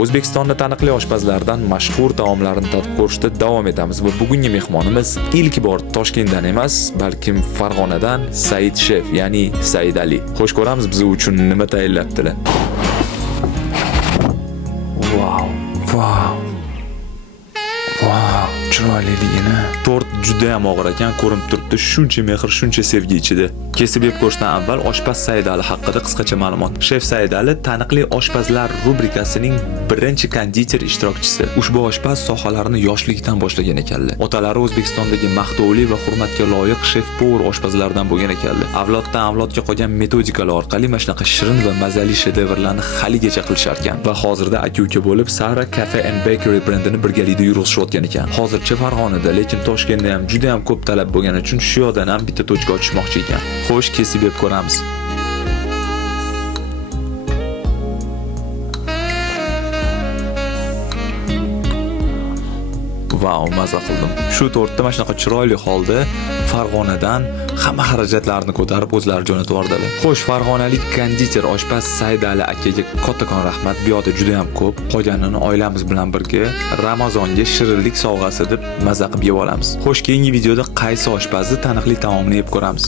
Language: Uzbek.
O'zbekistonda taniqli oshpazlardan mashhur taomlarini tatib ko'rishda davom etamiz va bugungi mehmonimiz ilk bor Toshkentdan emas, balkim Farg'onadan Said Chef, ya'ni Said Ali. Xo'sh ko'ramiz biz uchun nima tayyorlabdilar. Wow. Chiroyliligini. Tort juda ham og'ir ekan, ko'rinib turibdi. Shuncha mehr, shuncha sevgi ichida. Kesib yeb ko'rishdan avval oshpaz Said Ali haqida qisqacha ma'lumot. Shef Said Ali taniqli oshpazlar rubrikasining birinchi konditer ishtirokchisi. Ushbu oshpaz sohalarini yoshlikdan boshlagan ekanlar. Otalari O'zbekistondagi maqtovli va hurmatga loyiq shef-povur oshpazlardan bo'lgan ekanlar. Avloddan avlodga qolgan metodikalar orqali mana shunaqa shirin va mazali shedevrlarni haligacha qilishar ekan. Va hozirda aka-uka bo'lib Sara Cafe and Bakery brendini birgalikda yurg'izishayotgan ekan. Hozircha Farg'onada, lekin Toshkentda ham juda ham ko'p talab bo'lgani uchun shu yoqdan ham bitta tochka ochishmoqchi ekan. Xo'sh, kesib yeb ko'ramiz. Vau, maza qildim. Shu tortda mana shunaqa chiroyli holda Farg'onadan hamma xarajatlarni ko'tarib o'zlari jo'natib yubordilar. Xo'sh, farg'onalik konditer oshpaz Said Ali akaga kattakon rahmat. Bu yoqda juda ham ko'p. Qolganini oilamiz bilan birga Ramazonga shirinlik sovg'asi deb maza qilib yeb olamiz. Xo'sh, keyingi videoda qaysi oshpazni taniqli taomini yeb ko'ramiz.